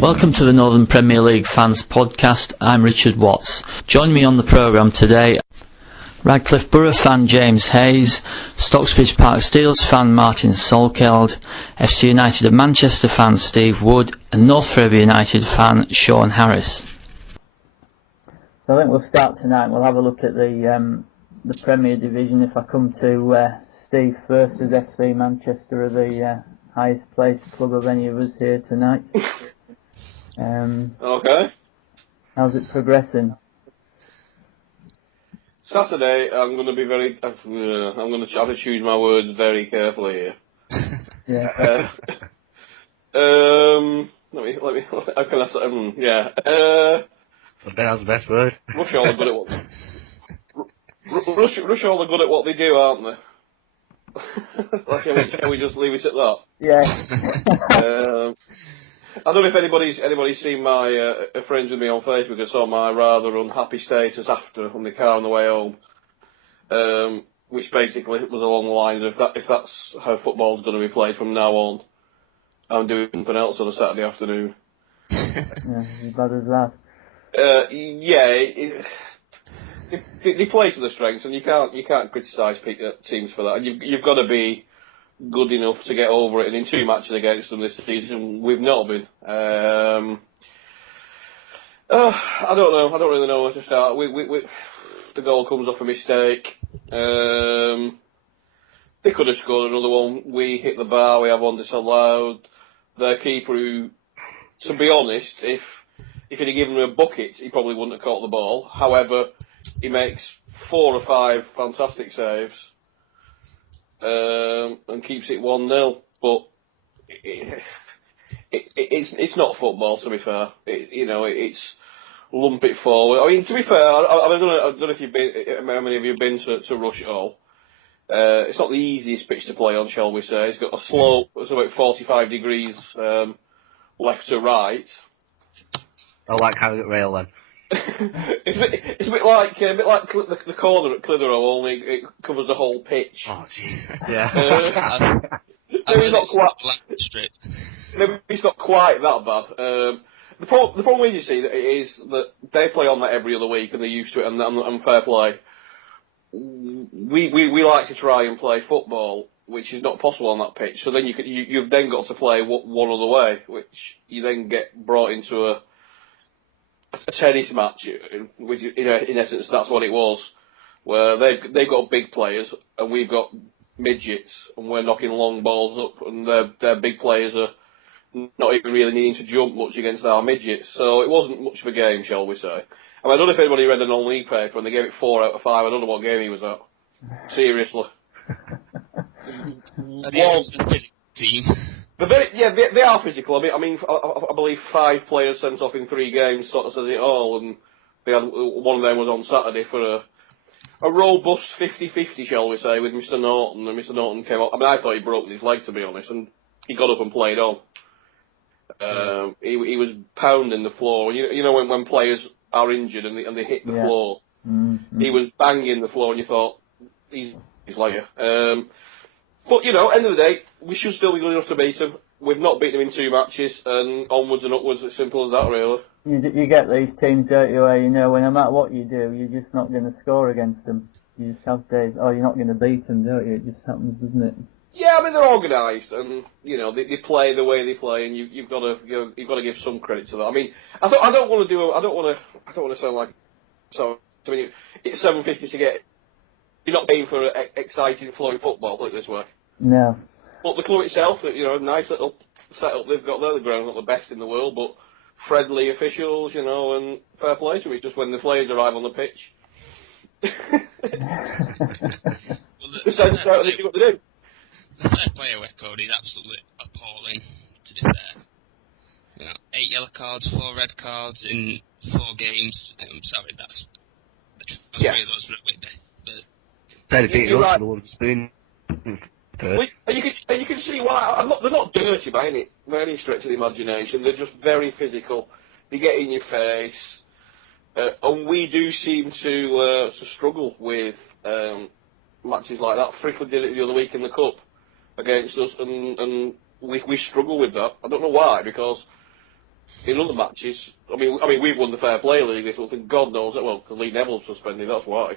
Welcome to the Northern Premier League Fans Podcast. I'm Richard Watts. Join me on the programme today, Radcliffe Borough fan James Hayes, Stocksbridge Park Steelers fan Martin Salkeld, FC United of Manchester fan Steve Wood, and North Ferriby United fan Shaun Harris. So I think we'll start tonight. We'll have a look at the Premier Division. If I come to Steve first, as FC Manchester are the highest placed club of any of us here tonight. Okay. How's it progressing? Saturday, I'm going to be very. I'm going to have to choose my words very carefully here. Yeah. Let me. How can I say? Yeah. That's the best word. Russia all are good at what. Russia all are good at what they do, aren't they? Like, shall we just leave it at that? Yeah. I don't know if anybody's seen my friends with me on Facebook and saw my rather unhappy status after on the car on the way home, which basically was along the lines of if that's how football's going to be played from now on, I'm doing something else on a Saturday afternoon. Yeah, as bad as that. They play to their strengths, and you can't criticise teams for that. And you've got to be good enough to get over it, and in 2 matches against them this season, we've not been. I don't know. I don't really know where to start. The goal comes off a mistake. They could have scored another one. We hit the bar. We have one disallowed. Their keeper, who, to be honest, if he'd have given him a bucket, he probably wouldn't have caught the ball. However, he makes 4 or 5 fantastic saves. And keeps it 1-0, but it's not football, to be fair. It's lump it forward. I mean, to be fair, I don't know if how many of you have been to Rush at all. It's not the easiest pitch to play on, shall we say. It's got a slope that's about 45 degrees left to right. I like Harriet Rail then. It's a bit like the corner at Clitheroe, only it covers the whole pitch. Oh, jeez. Yeah. Maybe it's not quite that bad. The problem is, you see, is that they play on that every other week and they're used to it, and fair play. We like to try and play football, which is not possible on that pitch. So then you've then got to play one other way, which you then get brought into a tennis match, which in essence that's what it was, where they've got big players and we've got midgets, and we're knocking long balls up, and their big players are not even really needing to jump much against our midgets. So it wasn't much of a game, shall we say. I mean, I don't know if anybody read the non-league paper and they gave it 4 out of 5. I don't know what game he was at. Seriously. Team. They are physical. I mean, I believe 5 players sent off in 3 games sort of says it all, and one of them was on Saturday for a robust 50-50, shall we say, with Mr. Norton, and Mr. Norton came up. I mean, I thought he broke his leg, to be honest, and he got up and played on. He was pounding the floor. You know when players are injured and they hit the floor, he was banging the floor, and you thought he's like But, end of the day, we should still be good enough to beat them. We've not beaten them in 2 matches, and onwards and upwards, as simple as that, really. You get these teams, don't you, where no matter what you do, you're just not going to score against them. You just have days, you're not going to beat them, don't you? It just happens, doesn't it? Yeah, I mean, they're organised, and, they play the way they play, and you've got to give some credit to that. I mean, I don't want to sound like, so, I mean, it's $7.50 to get. You're not paying for exciting, flowing football, put it this way. No. But the club itself, nice little setup they've got there. The ground's not the best in the world, but friendly officials, and fair play to it. Just when the players arrive on the pitch, the sense out and they do what they do. The fair player record is absolutely appalling, to be fair. 8 yellow cards, 4 red cards in 4 games. I'm sorry, that's the three of those really. Fairly beat us for the one spoon. And you can see why. They're not dirty by any stretch of the imagination. They're just very physical. They get in your face, and we do seem to struggle with matches like that. Frickley did it the other week in the cup against us, and we struggle with that. I don't know why, because in other matches, I mean, we've won the Fair Play League this month, and God knows that. Well, because Lee Neville's suspended, that's why.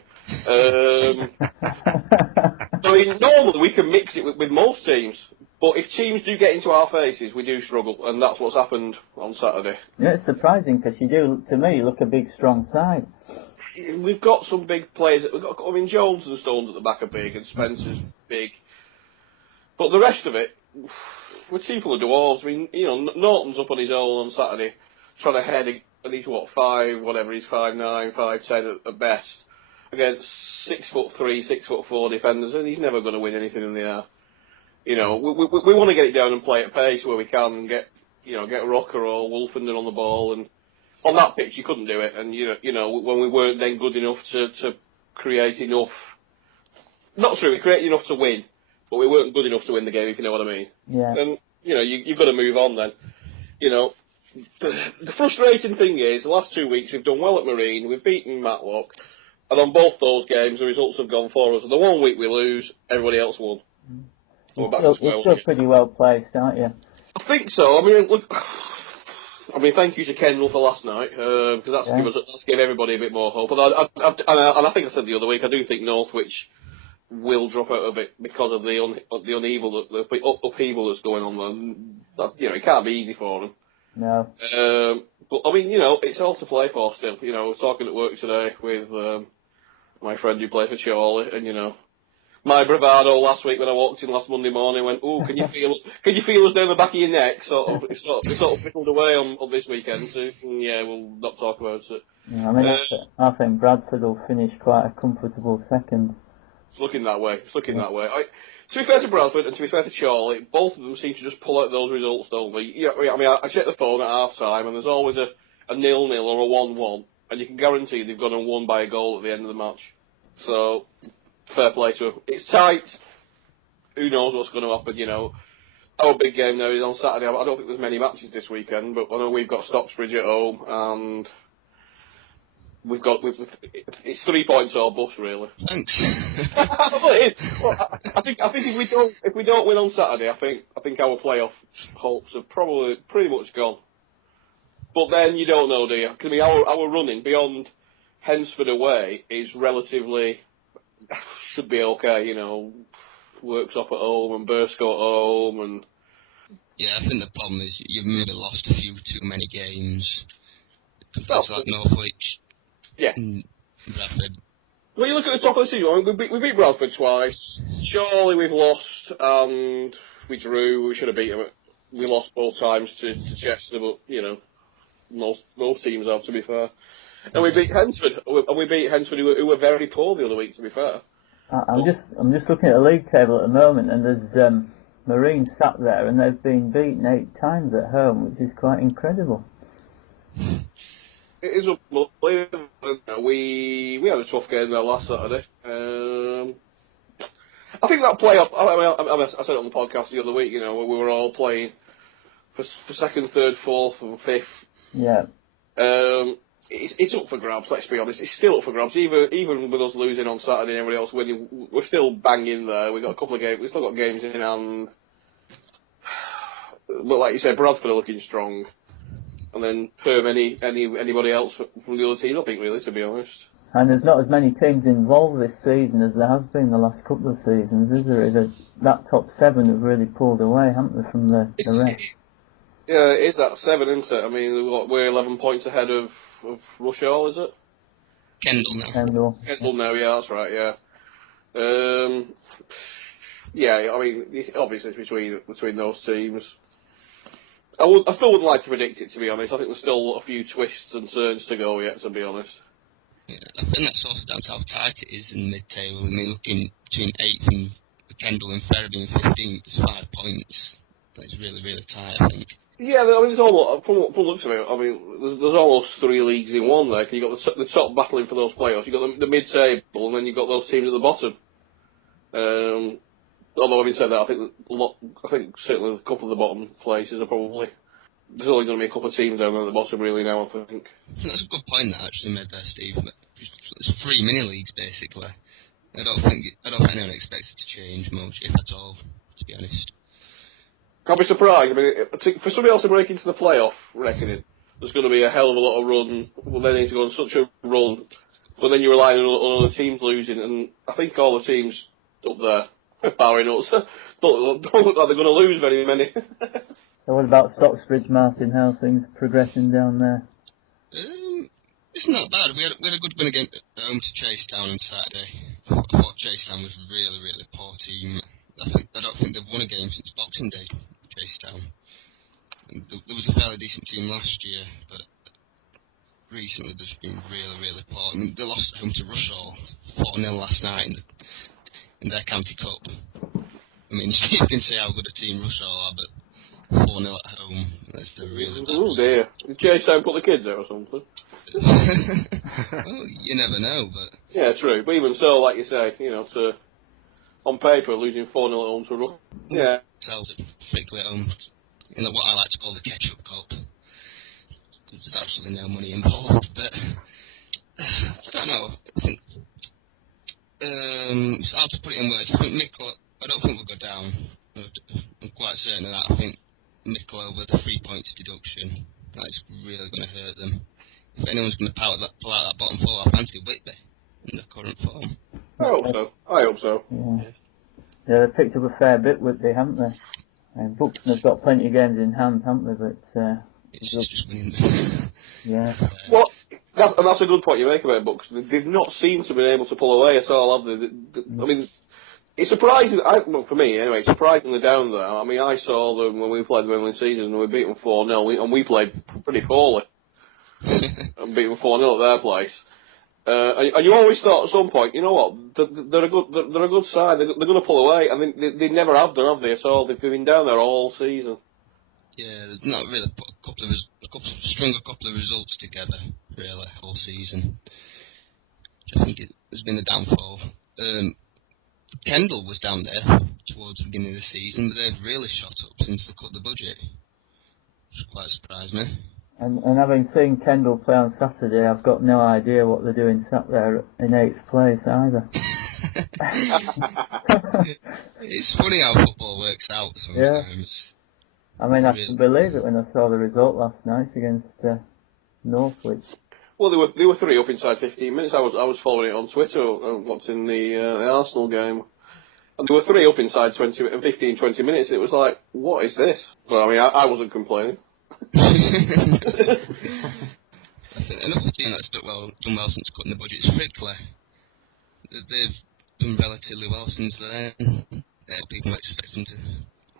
I mean, normally we can mix it with most teams, but if teams do get into our faces, we do struggle, and that's what's happened on Saturday. Yeah, it's surprising because you do, to me, look a big, strong side. We've got some big players. I mean, Jones and Stones at the back are big, and Spencer's big, but the rest of it, we're cheaper than dwarves. I mean, you know, Norton's up on his own on Saturday, trying to head, and he's what, 5'9", 5'10" at best, against 6'3", 6'4" defenders, and he's never going to win anything in the air. You know, we want to get it down and play at pace where we can, and get Rocker or Wolfenden on the ball, and on that pitch you couldn't do it, and you know when we weren't then good enough to create enough. Not true, we created enough to win, but we weren't good enough to win the game, if you know what I mean. Yeah. And, you know, you've got to move on then. You know, the frustrating thing is, the last 2 weeks we've done well at Marine, we've beaten Matlock, and on both those games the results have gone for us. And the 1 week we lose, everybody else won. You're still pretty well placed, aren't you? I think so. I mean, look, thank you to Kendall for last night, because that's given everybody a bit more hope. And I think I said the other week, I do think Northwich will drop out a bit because of the upheaval that's going on there. You know, it can't be easy for them. No. But I mean, you know, it's all to play for still. You know, I was talking at work today with my friend who plays for Chorley, and you know, my bravado last week when I walked in last Monday morning went, "Ooh, can you feel us down the back of your neck?" Sort of fizzled away on this weekend. So yeah, we'll not talk about it. Yeah, I mean, I think Bradford will finish quite a comfortable second. It's looking that way. To be fair to Bradford and to be fair to Chorley, both of them seem to just pull out those results, don't they? Yeah, I mean, I check the phone at half time, and there's always a 0-0 or a 1-1, and you can guarantee they've gone and won by a goal at the end of the match. So, fair play to them. It's tight. Who knows what's going to happen, you know. Our big game now is on Saturday. I don't think there's many matches this weekend, but I know we've got Stocksbridge at home, and it's 3 points or bust, really. Thanks. Well, I think if we don't win on Saturday, I think our playoff hopes are probably pretty much gone. But then you don't know, do you? Because I mean, our running beyond Hensford away is relatively should be okay. You know, Worksop at home and Burscough at home, and yeah, I think the problem is you've maybe lost a few too many games compared to like Northwich. Yeah. Bradford. Well, you look at the top of the season. I mean, we beat Bradford twice. Surely we've lost, and we drew. We should have beat them. We lost both times to Chester, but you know, most teams have, to be fair. And we beat Hensford. Who were very poor the other week, to be fair. I'm just looking at the league table at the moment, and there's Marine sat there, and they've been beaten 8 times at home, which is quite incredible. It is unbelievable. We had a tough game there last Saturday. I think that playoff. I said it on the podcast the other week. You know, where we were all playing for second, third, fourth, and fifth. Yeah. It's up for grabs. Let's be honest. It's still up for grabs. Even with us losing on Saturday and everybody else winning, we're still banging there. We've got a couple of games. We've still got games in hand. But like you said, Bradford are looking strong. And then anybody else from the other team, I think, really, to be honest. And there's not as many teams involved this season as there has been the last couple of seasons, is there? That top 7 have really pulled away, haven't they, from the rest? Yeah, it is that 7, isn't it? I mean, we're 11 points ahead of Rush Hall, is it? Kendall now, yeah, that's right, yeah. Yeah, I mean, obviously it's between those teams. I still wouldn't like to predict it, to be honest. I think there's still a few twists and turns to go yet, to be honest. Yeah, I think that's also down to how tight it is in mid-table. I mean, looking between 8th and Kendall and Ferriby and 15th, it's 5 points. It's really, really tight, I think. Yeah, I mean, it's almost, from the looks of it, I mean, there's almost 3 leagues in one there. You've got the top battling for those playoffs. You've got the mid-table, and then you've got those teams at the bottom. Although having said that, I think certainly a couple of the bottom places are probably. There's only going to be a couple of teams down there at the bottom really now, I think. That's a good point that actually made there, Steve. It's 3 mini leagues basically. I don't think anyone expects it to change much, if at all, to be honest. I'll be surprised. I mean, for somebody else to break into the playoff reckoning, there's going to be a hell of a lot of run. Well, they need to go on such a run, but then you're relying on other teams losing, and I think all the teams up there, barring us, don't look like they're going to lose very many. So what about Stocksbridge, Martin? How are things progressing down there? It's not bad. We had a good win against home to Chasetown on Saturday. I thought Chasetown was a really, really poor team. I don't think they've won a game since Boxing Day, Chasetown. And there was a fairly decent team last year, but recently they've been really, really poor. I mean, they lost at home to Rushall 4-0 last night in their county cup. I mean, you can see how good a team Rushall are, but 4-0 at home, that's a really bad result. Dear. Did Chasetown put the kids out or something? Well, you never know, but... Yeah, true. But even so, like you say, on paper, losing 4-0 at home to Rushall. Yeah. Sells it strictly at home. What I like to call the ketchup cup. Because there's absolutely no money involved, but... I don't know. I think... it's hard to put it in words. I think Mickle... I don't think we'll go down. I'm quite certain of that. I think Mickle over the 3 points deduction. That's really going to hurt them. If anyone's going to pull out that bottom four, I fancy Whitby in the current form. I hope so. Yeah, they picked up a fair bit, Whitby, haven't they? And Buxton have got plenty of games in hand, haven't they? But it's just winning. Yeah. Well, that's a good point you make about Buxton. They've not seemed to be able to pull away at all, have they? I mean, it's surprising. Well, for me anyway, it's surprisingly down there. I mean, I saw them when we played the Wembley season and we beat them 4-0, and we played pretty poorly. And beat them 4-0 at their place. And you always thought at some point, you know what, they're a good side, they're going to pull away. I mean, they never have done, have they, at all? They've been down there all season. Yeah, they've not really put strung a couple of results together, really, all season. Which I think has been a downfall. Kendall was down there towards the beginning of the season, but they've really shot up since they cut the budget. Which quite surprised me. And having seen Kendall play on Saturday, I've got no idea what they're doing sat there in 8th place either. It's funny how football works out sometimes. Yeah. I mean, I couldn't believe it when I saw the result last night against Northwich. Well, they were 3 up inside 15 minutes. I was following it on Twitter, watching the Arsenal game. And they were 3 up inside 15, 20 minutes. It was like, what is this? Well, I mean, I wasn't complaining. I think another team that's done well since cutting the budget is Frickley. They've done relatively well since then. People expect them to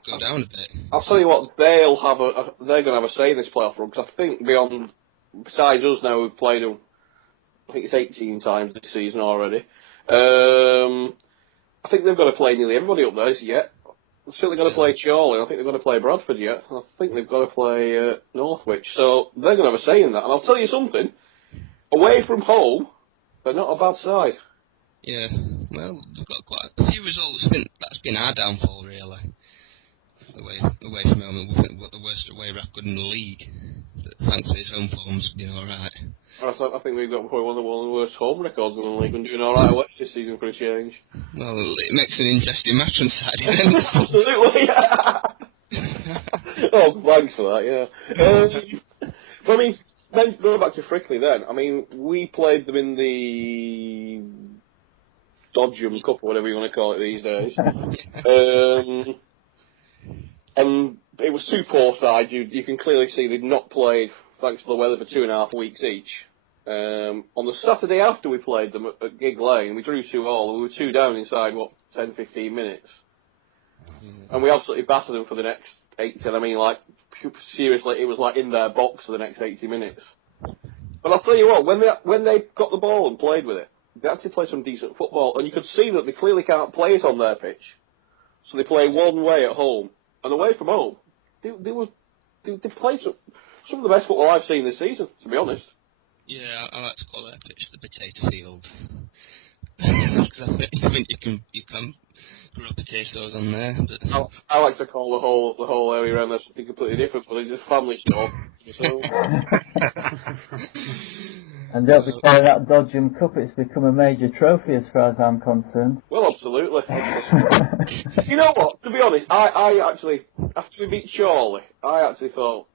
go down a bit. I'll tell you what, they're going to have a say in this playoff run, because I think besides us now, we've played them, I think it's 18 times this season already. I think they've got to play nearly everybody up there yet. They've certainly got to play Chorley. I think they've got to play Bradford yet. I think they've got to play Northwich. So they're going to have a say in that. And I'll tell you something. Away from home, they're not a bad side. Yeah. Well, they've got quite a few results. I think that's been our downfall, really. Away from home, we've got the worst away record in the league. But thankfully, his home form's been alright. I think we've got probably one of the worst home records in the league and doing alright away this season for a change. Well, it makes an interesting match on Saturday then. Absolutely, yeah. Oh, thanks for that, yeah. But I mean, then going back to Frickley then, I mean, we played them in the Dodgem Cup, or whatever you want to call it these days. And it was 2 poor sides. You can clearly see they'd not played, thanks to the weather, for 2.5 weeks each. On the Saturday after we played them at Gig Lane, we drew 2-2, and we were 2 down inside, 10, 15 minutes. And we absolutely battered them for the next 80. I mean, like, seriously, it was like in their box for the next 80 minutes. But I'll tell you what, when they got the ball and played with it, they actually played some decent football, and you could see that they clearly can't play it on their pitch. So they play one way at home. And away from home, they played some of the best football I've seen this season, to be honest. Yeah, I like to call that pitch the potato field. Because I think you can grow potatoes on there. But I like to call the whole area around there something completely different, but it's just family stuff. So. And don't be saying that Dodgem Cup, it's become a major trophy as far as I'm concerned. Well, absolutely. You know what? To be honest, I after we beat Chorley, I actually thought,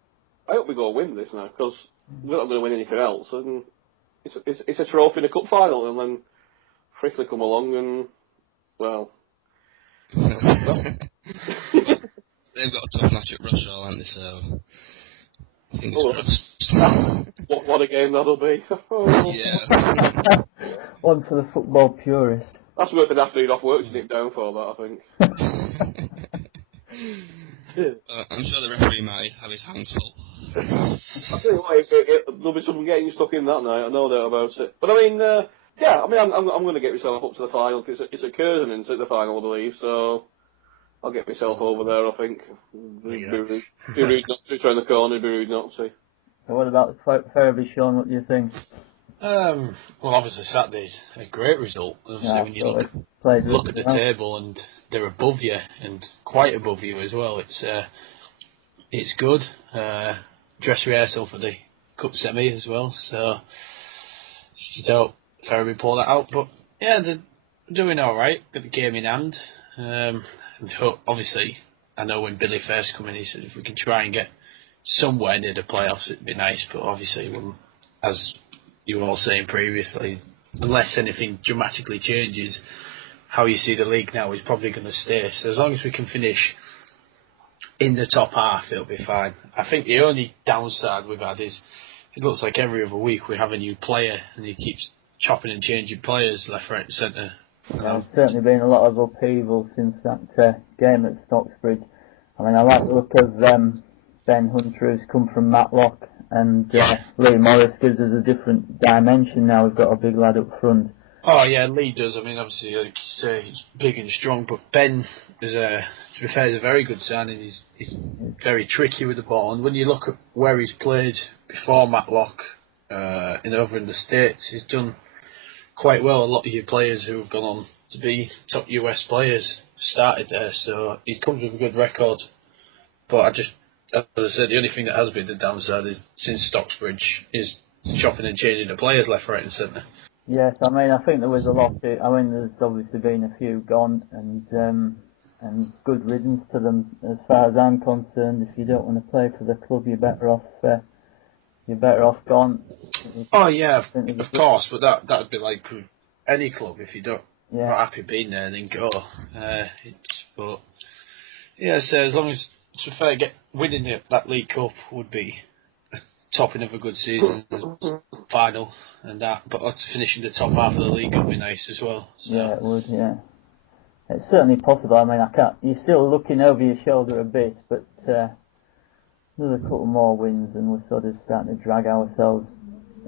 I hope we go win this now, because we're not going to win anything else, and it's a trophy in a cup final, and then Frickley come along and, well... They've got a tough match at Rushall, haven't they, so... Fingers crossed. What a game that'll be. Yeah. One for the football purist. That's worth an afternoon off work to nip down for that, I think. I'm sure the referee might have his hands full. I tell you what, there'll be some getting stuck in that night, I know that about it. But I mean, I'm going to get myself up to the final, because it's at Curzon, isn't it, the final, I believe, so I'll get myself over there, I think. Be rude not to, turn the corner, be rude not to. So what about the Ferriby, Shaun, what do you think? Well, obviously Saturday's a great result. Obviously, when you look at the table and they're above you, and quite above you as well, it's good. Dress rehearsal for the Cup semi as well, so just hope Ferriby pull that out. But yeah, they're doing alright, got the game in hand. And obviously, I know when Billy first came in, he said if we can try and get somewhere near the playoffs, it'd be nice. But obviously, as you were all saying previously, unless anything dramatically changes, how you see the league now is probably going to stay. So as long as we can finish in the top half, it'll be fine. I think the only downside we've had is it looks like every other week we have a new player, and he keeps chopping and changing players left, right and centre. Yeah, there's certainly been a lot of upheaval since that game at Stocksbridge. I mean, I like the look of Ben Hunter, who's come from Matlock, and Lee Morris gives us a different dimension now. We've got a big lad up front. Oh yeah, Lee does. I mean, obviously, like you say, he's big and strong, but Ben is to be fair, is a very good signing. He's very tricky with the ball, and when you look at where he's played before Matlock, over in the States, he's done quite well. A lot of your players who have gone on to be top US players started there, so he comes with a good record. But as I said, the only thing that has been the downside is since Stocksbridge is chopping and changing the players left, right and centre. Yes, I mean, I think there was a lot. There's obviously been a few gone, and good riddance to them as far as I'm concerned. If you don't want to play for the club, you're better off gone. Oh yeah, of course, but that would be like with any club. If you're not happy being there, then go. But yeah, so as long as it's fair, winning that League Cup would be a topping of a good season, final and that. But finishing the top half of the league would be nice as well. So. Yeah, it would. Yeah, it's certainly possible. I mean, you're still looking over your shoulder a bit, but another couple more wins, and we're sort of starting to drag ourselves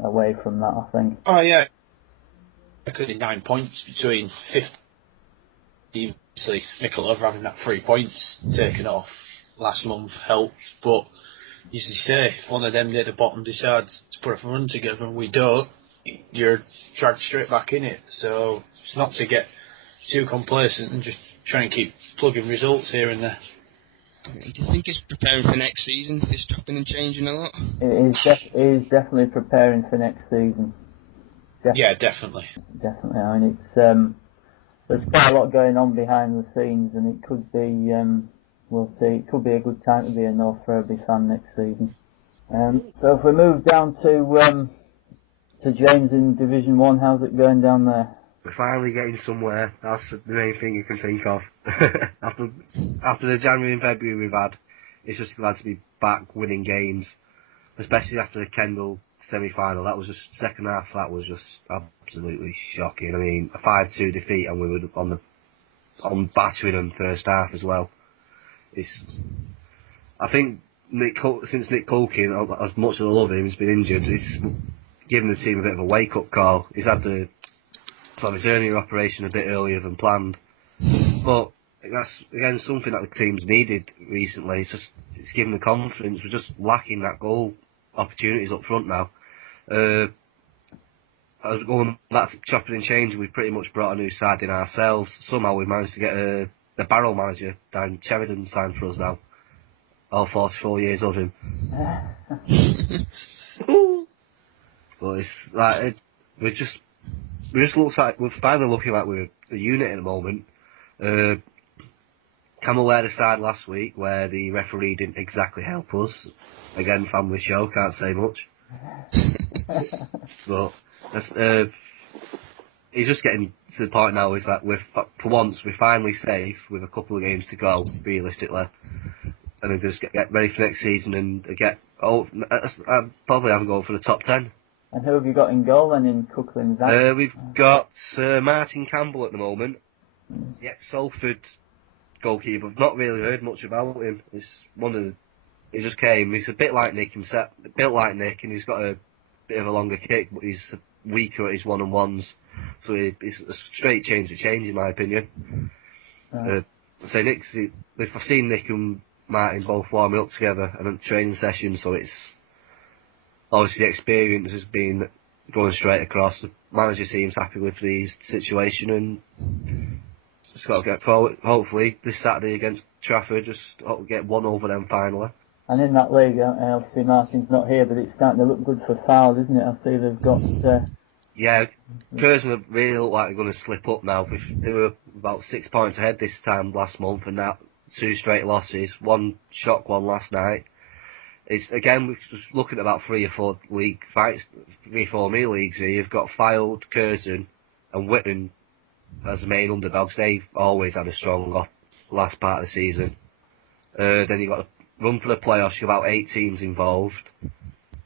away from that, I think. Oh yeah, could be 9 points between 50. Obviously, Middlesbrough having that 3 points taken off last month helped, but as you say, if one of them near the bottom decides to put a run together and we don't, you're dragged straight back in it. So it's not to get too complacent and just try and keep plugging results here and there. Do you think it's preparing for next season, this chopping and changing a lot? It is definitely preparing for next season. Yeah, definitely. Definitely. I mean, it's there's quite a lot going on behind the scenes, and it could be, we'll see, it could be a good time to be a North Ferriby fan next season. So if we move down to James in Division 1, how's it going down there? We're finally getting somewhere. That's the main thing you can think of. After the January and February we've had, it's just glad to be back winning games, especially after the Kendal semi-final. That was just second half. That was just absolutely shocking. I mean, a 5-2 defeat, and we were on battering them first half as well. I think since Nick Culkin, as much as I love him, he's been injured. It's given the team a bit of a wake-up call. He's had to have his hernia operation a bit earlier than planned, but that's again something that the team's needed recently. It's given the confidence. We're just lacking that goal opportunities up front now. As going back to chopping and changing, we've pretty much brought a new side in ourselves. Somehow we managed to get the barrel manager down Sheridan signed for us now. All 44 years of him. But it's like we just looks like we're finally looking like we're a unit at the moment. Camberwell aside last week, where the referee didn't exactly help us. Again, family show, can't say much. But he's just getting to the point now is that for once we're finally safe with a couple of games to go, realistically, and then just get ready for next season and I'd probably have a goal for the top 10. And who have you got in goal then in Cooklands? We've got Martin Campbell at the moment. The ex-Salford goalkeeper. I've not really heard much about him. He just came. He's a bit like Nick himself, built like Nick, and he's got a bit of a longer kick, but he's weaker at his one-on-ones. So it's a straight change in my opinion. So I've seen Nick and Martin both warming up together and a training session, so it's obviously the experience has been going straight across. The manager seems happy with the situation, and just got to get forward. Hopefully this Saturday against Trafford, just get one over them finally. And in that league, obviously Martin's not here, but it's starting to look good for Fowles, isn't it? I see they've got... Yeah, Curzon really look like they're going to slip up now. They were about 6 points ahead this time last month, and now 2 straight losses. One shock one last night. It's again, we're just looking at about 3 or 4 league fights, 3 or 4 mini leagues here. You've got Fylde, Curzon, and Whitman as the main underdogs. They've always had a strong last part of the season. Then you've got a run for the playoffs. You've got about 8 teams involved.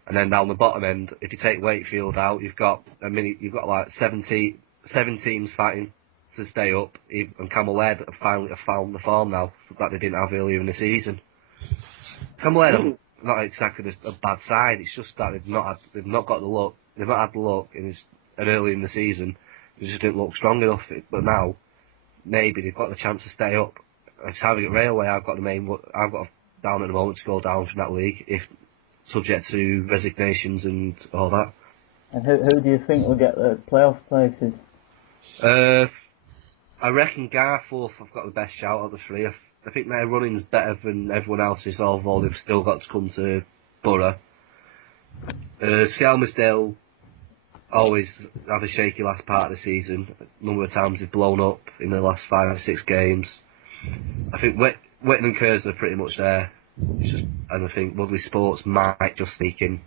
And then down the bottom end, if you take Wakefield out, you've got like 7 teams fighting to stay up. And Camberwell have finally found the form now that they didn't have earlier in the season. Camberwell are not exactly a bad side. It's just that they've not got the luck. They've not had the luck, and early in the season they just didn't look strong enough. But now maybe they've got the chance to stay up. It's having at Railway. I've got down at the moment to go down from that league if subject to resignations and all that. And who do you think will get the playoff places? I reckon Garforth have got the best shout of the 3. I think their running's better than everyone else's, although they've still got to come to Borough. Skelmersdale always have a shaky last part of the season. A number of times they've blown up in the last 5 or 6 games. I think Whitton and Curzon are pretty much there. And I think Woodley Sports might just sneak in.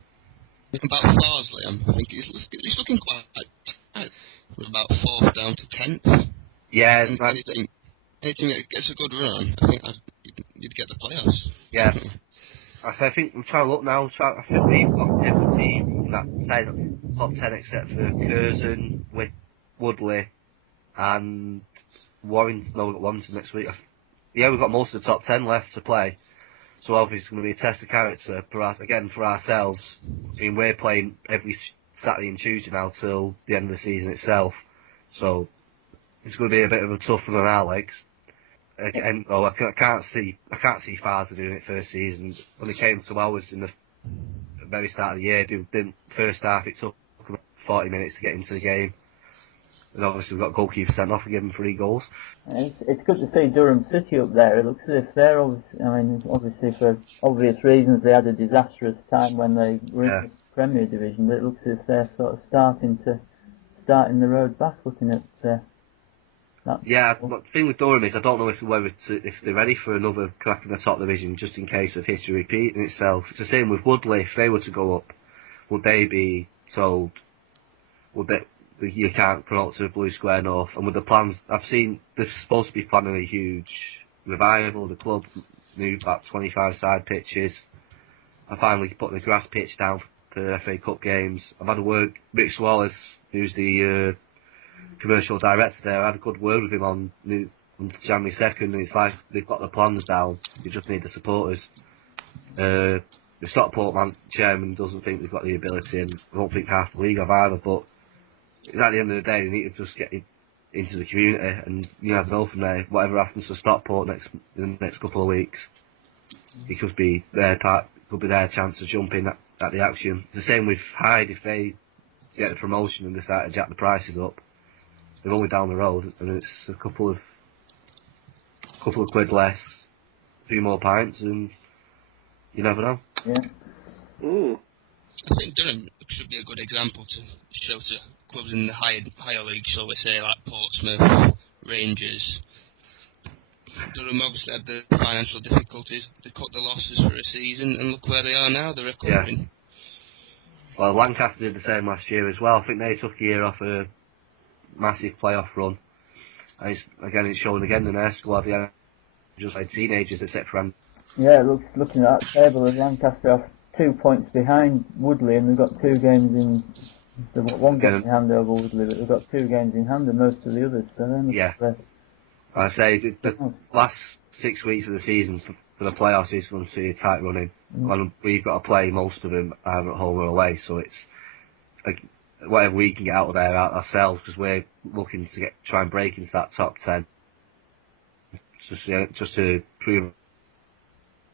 About Farsley, I think he's looking quite tight. We're about 4th down to 10th. Yeah, anything that gets a good run, I think you'd get the playoffs. Yeah. I think I'm trying to look now. I think we've got every team that side top 10 except for Curzon, Woodley, and Warrington. No, we've got Warrington next week. Yeah, we've got most of the top 10 left to play. So obviously it's going to be a test of character for ourselves. I mean, we're playing every Saturday and Tuesday now till the end of the season itself. So it's going to be a bit of a tough one on our legs. Again, I can't see Farser doing it first season. When they came to ours in the very start of the year, first half it took about 40 minutes to get into the game. And obviously we've got goalkeeper sent off and given 3 goals. It's good to see Durham City up there. It looks as if they're obviously for obvious reasons they had a disastrous time when they were in the Premier Division, but it looks as if they're sort of starting the road back, looking at that. Yeah, but the thing with Durham is I don't know if they're ready for another crack in the top division just in case of history repeating itself. It's the same with Woodley. If they were to go up, would they be told you can't promote to Blue Square North? And with the plans, I've seen they're supposed to be planning a huge revival. The club moved back 25 side pitches. I finally put the grass pitch down for the FA Cup games. I've had a word. Rick Wallace, who's the commercial director there, I had a good word with him on January 2nd, and it's like they've got the plans down. They just need the supporters. The Stockport chairman doesn't think they've got the ability, and I don't think half the league have either. But at the end of the day, they need to just get into the community, and you never know from there. Whatever happens to Stockport in the next couple of weeks, it could be their chance to jump in at the action. The same with Hyde. If they get the promotion and decide to jack the prices up, they're only down the road, and it's a couple of quid less, a few more pints, and you never know. Yeah. I think Durham should be a good example to show to clubs in the higher league, shall we say, like Portsmouth, Rangers. Durham obviously had the financial difficulties. They cut the losses for a season, and look where they are now. They're recovering. Yeah. Well, Lancaster did the same last year as well. I think they took a year off a massive playoff run. And it's shown again in their squad. Yeah, just like teenagers, except for him. Yeah, looking at that table, as Lancaster are 2 points behind Woodley, and they've got 2 games in. They've got 1 game in hand over Woodley, but they've got 2 games in hand, and most of the others. So I say the last 6 weeks of the season for the playoffs is going to be a tight running. And we've got to play most of them either at home or away, so it's like whatever we can get out of there ourselves, because we're looking to try and break into that top 10. Just to prove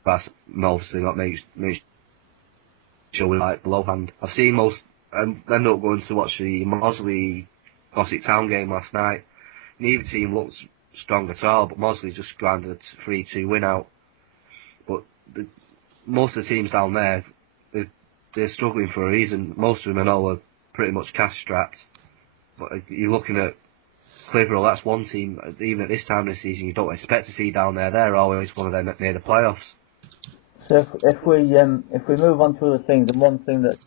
us, and obviously not make sure we like below hand. I've seen most. I ended up going to watch the Mosley Gossett Town game last night. Neither team looked strong at all, but Mosley just grounded a 3-2 win out. But most of the teams down there, they're struggling for a reason. Most of them I know are pretty much cash strapped. But you're looking at Clitheroe, that's one team, even at this time of the season, you don't expect to see down there. They're always one of them near the playoffs. So if we move on to other things, and one thing that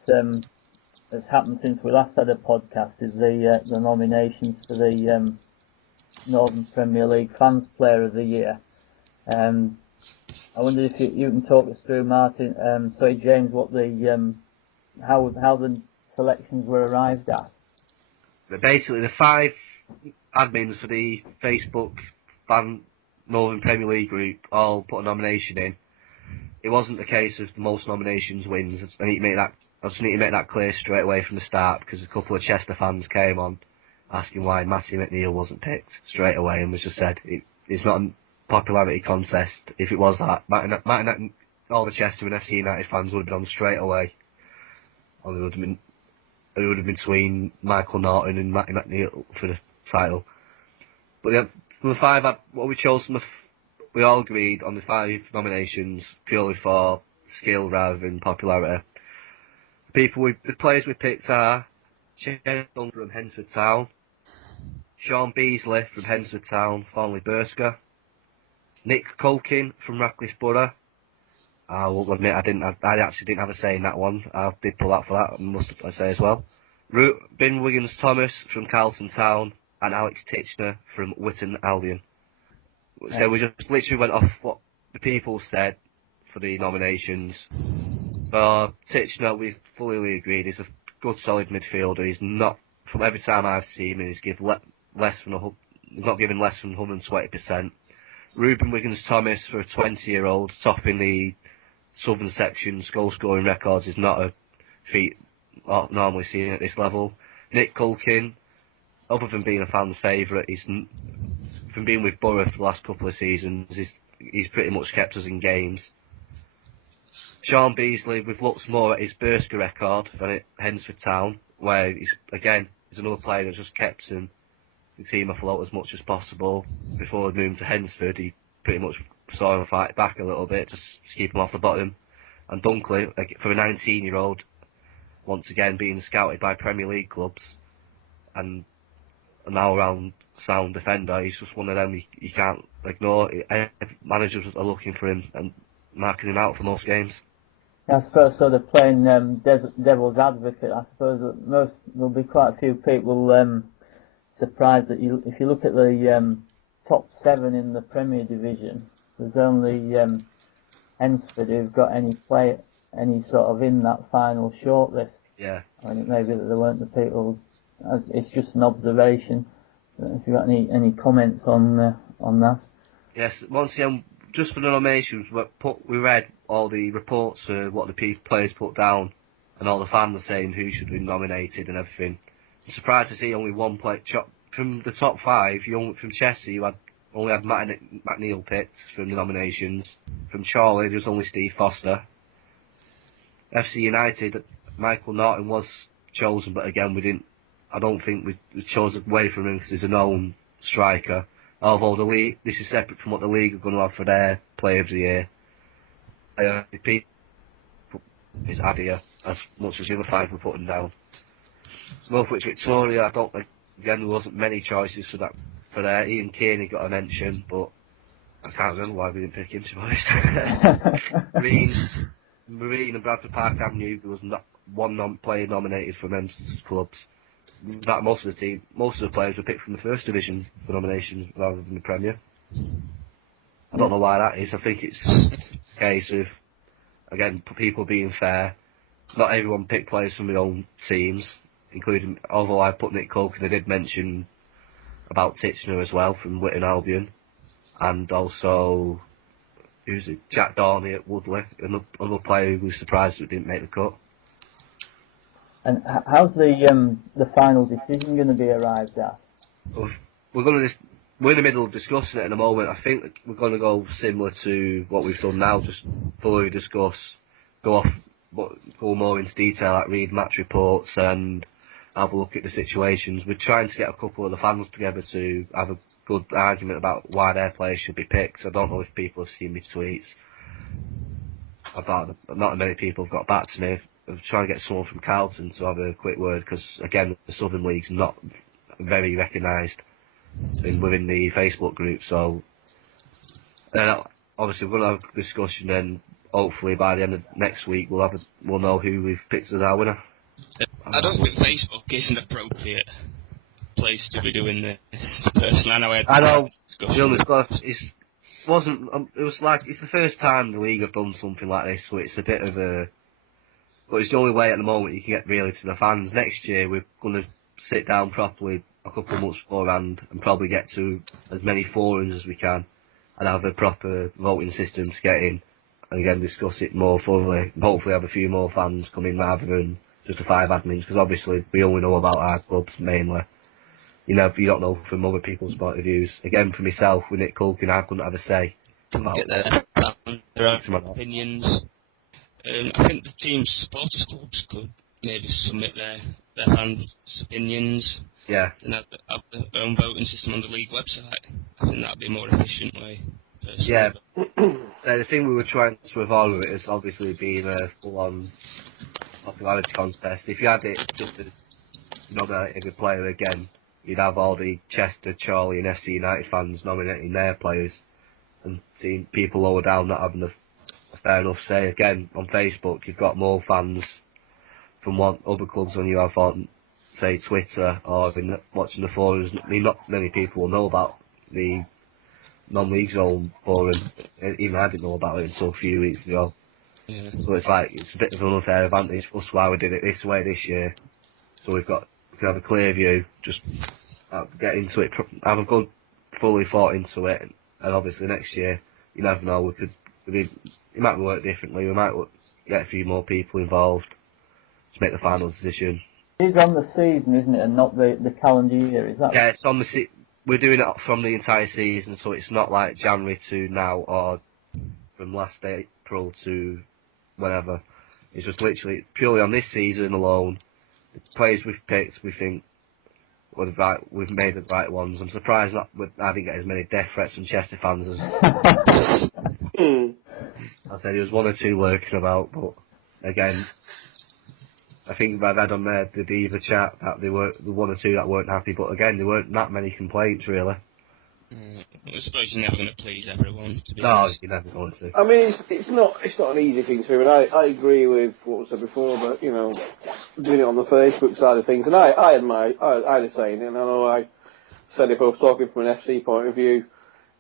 has happened since we last had a podcast is the nominations for the Northern Premier League Fans Player of the Year. I wonder if you can talk us through, Martin. James, what the how the selections were arrived at. Basically, the 5 admins for the Facebook Fan Northern Premier League group all put a nomination in. It wasn't the case of the most nominations wins. I just need to make that clear straight away from the start, because a couple of Chester fans came on asking why Matty McNeil wasn't picked straight away, and was just said it's not a popularity contest. If it was that, all the Chester and FC United fans would have been on straight away. Or it would have been between Michael Norton and Matty McNeil for the title. But yeah, from the 5, what we chose from we all agreed on the 5 nominations purely for skill rather than popularity. The players we picked are Shaun from Hensford Town, Shaun Beasley from Hensford Town, formerly Bursker, Nick Culkin from Radcliffe Borough. I will admit I actually didn't have a say in that one. I did pull out for that, I say as well. Ben Wiggins Thomas from Carlton Town, and Alex Titchener from Witton Albion. So we just literally went off what the people said for the nominations. For Titchener, we fully agreed he's a good solid midfielder. He's not, from every time I've seen him, he's not given less than 120%. Reuben Wiggins Thomas, for a 20-year-old, topping the Southern Section goal scoring records, is not a feat normally seen at this level. Nick Culkin, other than being a fan's favourite, from being with Borough for the last couple of seasons, he's pretty much kept us in games. Shaun Beasley, we've looked more at his Bursker record than at Hensford Town, where he's another player that's just kept the team afloat as much as possible. Before moving to Hensford, he pretty much saw him fight back a little bit, just to keep him off the bottom. And Dunkley, for a 19-year-old, once again being scouted by Premier League clubs, and an all-round sound defender, he's just one of them you can't ignore. Managers are looking for him and marking him out for most games. I suppose sort of playing devil's advocate. I suppose that there'll be quite a few people surprised that if you look at the top 7 in the Premier Division, there's only Hensford who've got any sort of in that final shortlist. Yeah. I mean, it may be that there weren't the people. It's just an observation. If you've got any comments on that. Yes, once again, just for the nominations, we read all the reports of what the players put down, and all the fans saying who should be nominated and everything. I'm surprised to see only one player from the top 5. From Chelsea, you only had McNeil picked from the nominations. From Chorley, there was only Steve Foster. FC United, Michael Norton was chosen, but again, I don't think we chose away from him because he's a known striker. Although the league, this is separate from what the league are going to have for their Player of the Year. Is Adia as much as the other 5 were putting down. Northwich Victoria, I don't think, again, there wasn't many choices for there. Ian Kearney got a mention, but I can't remember why we didn't pick him, to be honest. Marine and Bradford Park Avenue, there was not one player nominated for men's clubs. That most of the players were picked from the first division for nominations rather than the Premier. I don't know why that is. I think it's a case of, again, people being fair. Not everyone picked players from their own teams, including, although I put Nick Coke, and I did mention about Titchener as well from Witton Albion, and also Jack Dorney at Woodley, another player who was surprised that didn't make the cut. And how's the final decision going to be arrived at? We're in the middle of discussing it at the moment. I think we're going to go similar to what we've done now, just fully discuss, go more into detail, like read match reports and have a look at the situations. We're trying to get a couple of the fans together to have a good argument about why their players should be picked. I don't know if people have seen my tweets about not many people have got back to me. I'm trying to get someone from Carlton to have a quick word, because again, the Southern League's not very recognised within the Facebook group. So obviously we're going to have a discussion, and hopefully by the end of next week we'll know who we've picked as our winner. I don't think Facebook is an appropriate place to be doing this. Personally, I know it's the first time the league have done something like this, so it's a bit of a. But it's the only way at the moment you can get really to the fans. Next year we're going to sit down properly a couple of months beforehand and probably get to as many forums as we can and have a proper voting system to get in, and again discuss it more thoroughly. Hopefully have a few more fans come in rather than just the 5 admins, because obviously we only know about our clubs mainly. You don't know from other people's point of views. Again, for myself, with Nick Culkin, I couldn't have a say. Get their own opinions. I think the team's supporters clubs could maybe submit their fans' opinions. Yeah. And have their own voting system on the league website. I think that'd be a more efficient way, personally. Yeah. So the thing we were trying to avoid with it is obviously being a full-on popularity contest. If you had it just as nominating a player again, you'd have all the Chester, Chorley and FC United fans nominating their players, and seeing people lower down not having a fair enough say. Again, on Facebook you've got more fans from other clubs than you have on, say, Twitter or watching the forums. Not many people will know about the non-league zone forum. Even I didn't know about it until a few weeks ago. Yeah. So it's a bit of an unfair advantage for us why we did it this way this year. So we can have a clear view, just get into it, have a good, fully thought into it, and obviously next year, you never know, it might work differently, we might get a few more people involved to make the final decision. It is on the season, isn't it, and not the calendar year, is that? Yeah, it's on we're doing it from the entire season, so it's not like January to now, or from last April to whenever. It's just literally purely on this season alone. The players we've picked, we think we've made the right ones. I'm surprised I didn't get as many death threats from Chester fans as I said. There was 1 or 2 lurking about, but again, I think I've had on there the Diva chat that there were the 1 or 2 that weren't happy, but again, there weren't that many complaints really. I suppose you're never going to please everyone, to be no, honest. you're never going to. I mean, it's not an easy thing to do, and I agree with what was said before, but doing it on the Facebook side of things, and I had the saying, and I know I said if I was talking from an FC point of view,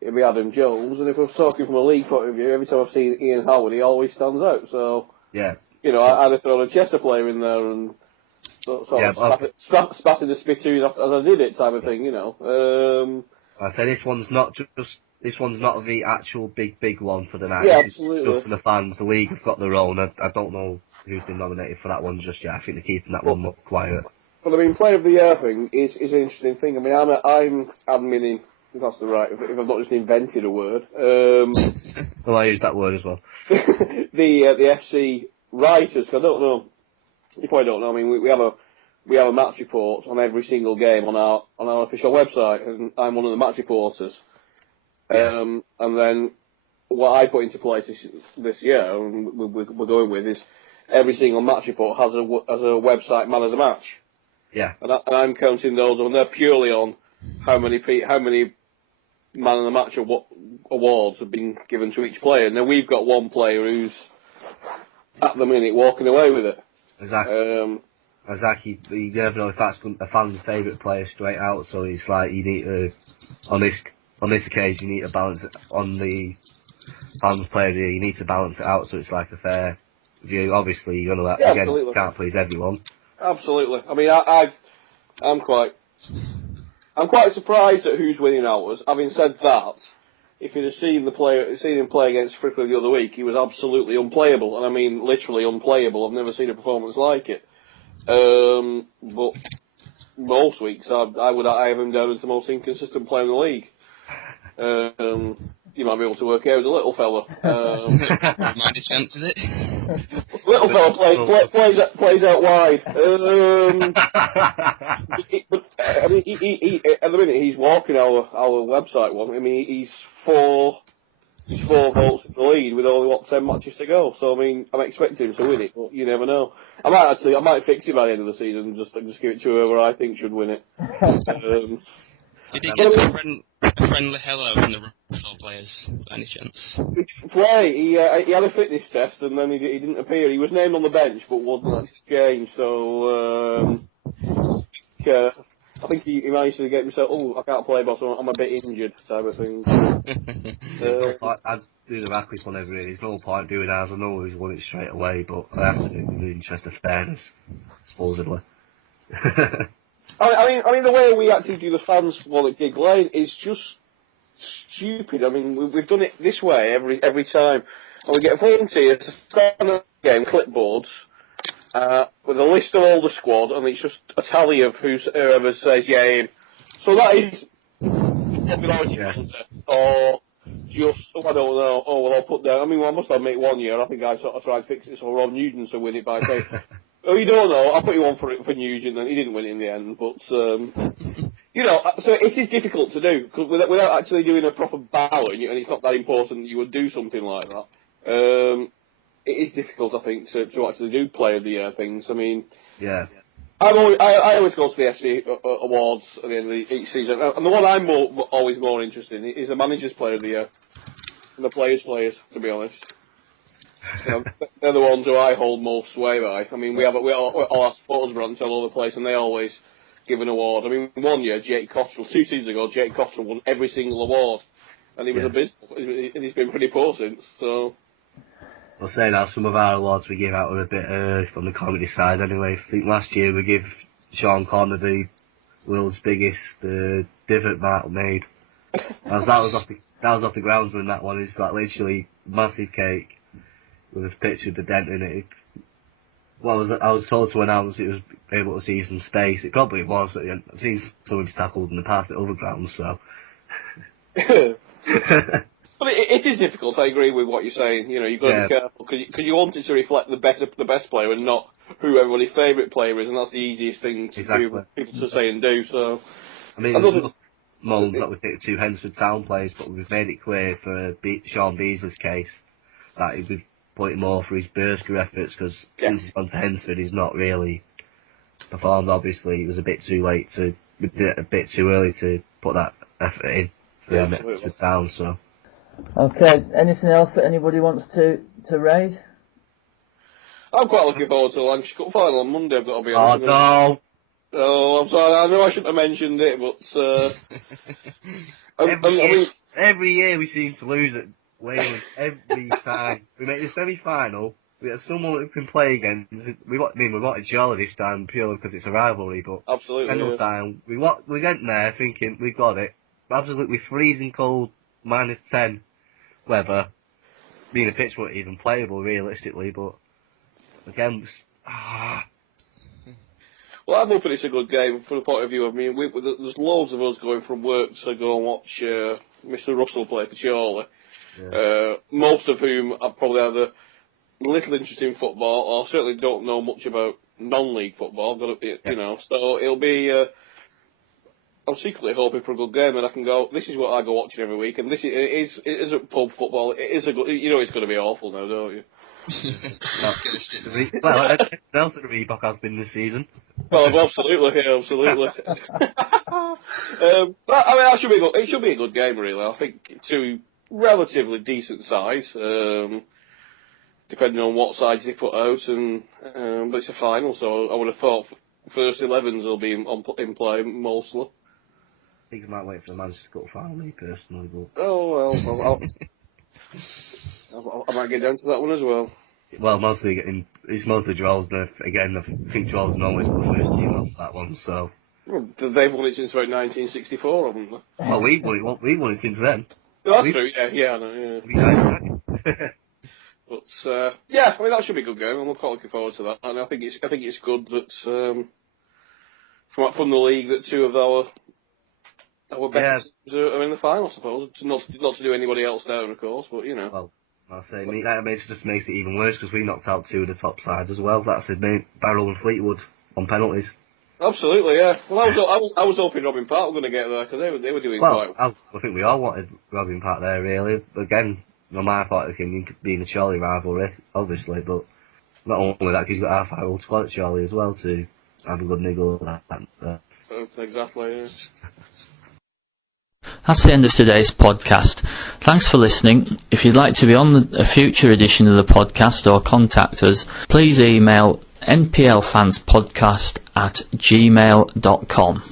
it'd be Adam Jones, and if I was talking from a league point of view, every time I've seen Ian Howard, he always stands out. So yeah, I'd have thrown a Chester player in there and spat in the spittoon as I did it, type of thing, I say this one's not the actual big one for the night. Yeah, this absolutely. Is just for the fans. The league have got their own. I don't know who's been nominated for that one just yet. I think they're keeping that one more quiet. But I mean, player of the year thing is an interesting thing. I mean, I'm adminning, if that's the right, if I've not just invented a word. Well, I use that word as well. the FC writers. I don't know. You probably don't know. I mean, we have a match report on every single game on our official website, and I'm one of the match reporters. Yeah. And then what I put into place this year, and we're going with, is every single match report has a website man of the match. Yeah. And I'm counting those, and they're purely on how many man of the match awards have been given to each player. Now we've got one player who's at the minute walking away with it. Exactly. Exactly. You never know if that's a fan's favourite player straight out. So it's like you need to, on this occasion, you need to balance it on the fans player. You need to balance it out so it's like a fair view. Obviously, you're gonna can't please everyone. Absolutely. I mean, I'm quite surprised at who's winning ours. Having said that, if you'd have seen him play against Frickley the other week, he was absolutely unplayable, and I mean literally unplayable. I've never seen a performance like it. But most weeks, I have him down as the most inconsistent player in the league. You might be able to work out the little fella. Mind his chance, is it? Little fella plays out wide. But I mean, he at the minute he's walking our website one. I mean, he's four votes in the lead with only 10 matches to go. So I mean, I'm expecting him to win it, but you never know. I might fix it by the end of the season and just give it to whoever I think should win it. Did he get a friendly hello from the Russell players, by any chance? He had a fitness test and then he didn't appear. He was named on the bench but wasn't actually changed, so I think he managed to get himself, I can't play, boss, I'm a bit injured, type of thing. I'd do the Radcliffe one every year. There's no point doing ours. I know he's won it straight away, but I have to do it in the interest of fairness, supposedly. I mean, the way we actually do the fans one at Gig Lane is just stupid. I mean, we've done it this way every time. And we get volunteers to stand on the game, clipboards, with a list of all the squad, and it's just a tally of whoever says yeah. So that is popularity contest, or just, I don't know, I'll put down, I mean, I must admit one year, I think I sort of tried to fix it so Rob Nugent to win it by saying, oh, you don't know, I'll put you on for Nugent, and he didn't win it in the end, but, you know, so it is difficult to do, because without actually doing a proper ballot, and it's not that important that you would do something like that, it is difficult, I think, to actually do Player of the Year things. I mean, yeah, I always go to the FC awards at the end of each season, and the one I'm always more interested in is the Manager's Player of the Year and the Players, to be honest. You know, they're the ones who I hold most sway by. I mean, we all our supporters branch all over the place, and they always give an award. I mean, one year, Jake Cottrell, 2 seasons ago, Jake Cottrell won every single award, and he was abysmal, and he's been pretty poor since. So. Well, saying that, some of our awards we give out are a bit from the comedy side anyway. I think last year we give Shaun Connor the world's biggest divot Mark made. That was off the groundsman, that one. It's like literally massive cake with a picture of the dent in it. Well, I was told to announce it was able to see some space. It probably was. I've seen some of his tackles in the past at other grounds, so. But it is difficult. I agree with what you're saying. You know, you've got to be careful because you want it to reflect the best player and not who everybody's favourite player is, and that's the easiest thing for people to say and do. So, I mean, there's moans that we picked 2 Hensford Town players, but we've made it clear for Sean Beasley's case that he would put it more for his Burscough efforts because since he's gone to Hensford, he's not really performed. Obviously, it was a bit too early to put that effort in for Hensford Town. So. Okay, anything else that anybody wants to raise? I'm quite looking forward to the Lancashire Cup final on Monday, I've got to be honest. Oh, no! Oh, I'm sorry, I know I shouldn't have mentioned it, but... every year we seem to lose at Wayland, every time. We make the semi-final, we have someone who can play against. We wanted Charlie this time purely because it's a rivalry, but... Absolutely, time, we went there thinking we got it. Absolutely freezing cold, -10 weather. Being a pitch wasn't even playable realistically, but again, Well, I'm hoping it's a good game from the point of view of there's loads of us going from work to go and watch Mr. Russell play for Chorley. Yeah. Most of whom are probably either little interest in football or certainly don't know much about non-league football. You know, so it'll be. I'm secretly hoping for a good game, and I can go. This is what I go watching every week, and it is a pub football. It is a good. You know, it's going to be awful now, don't you? Well, everything else that Reebok has been this season. Well, absolutely, yeah, absolutely. But, I mean, it should be a good game, really. I think two relatively decent sides, depending on what sides they put out, but it's a final, so I would have thought first 11s will be in play mostly. I think I might wait for the Manchester Cup final, me personally, but... Oh, well, I might get down to that one as well. Well, it's mostly draws. Again, I think draws normally put the first team off that one, so... Well, they've won it since about 1964, haven't they? Well, we won it since then. Oh, that's true, yeah, I know, yeah. But, yeah, I mean, that should be a good game, and we're quite looking forward to that. And I think it's good that, from the league, that two of our best teams are in the final, I suppose. Not to do anybody else down, of course, but, you know. Well, I'll say, that just makes it even worse, because we knocked out two of the top sides as well. That's Barrow and Fleetwood on penalties. Absolutely, yeah. Well, I was hoping Robin Park were going to get there, because they were doing quite well. I think we all wanted Robin Park there, really. Again, on my part of him being a Charlie rivalry, obviously, but not only that, 'cause he's got half our old squad at Charlie as well to have a good niggle at that. Exactly, yeah. That's the end of today's podcast. Thanks for listening. If you'd like to be on a future edition of the podcast or contact us, please email nplfanspodcast@gmail.com.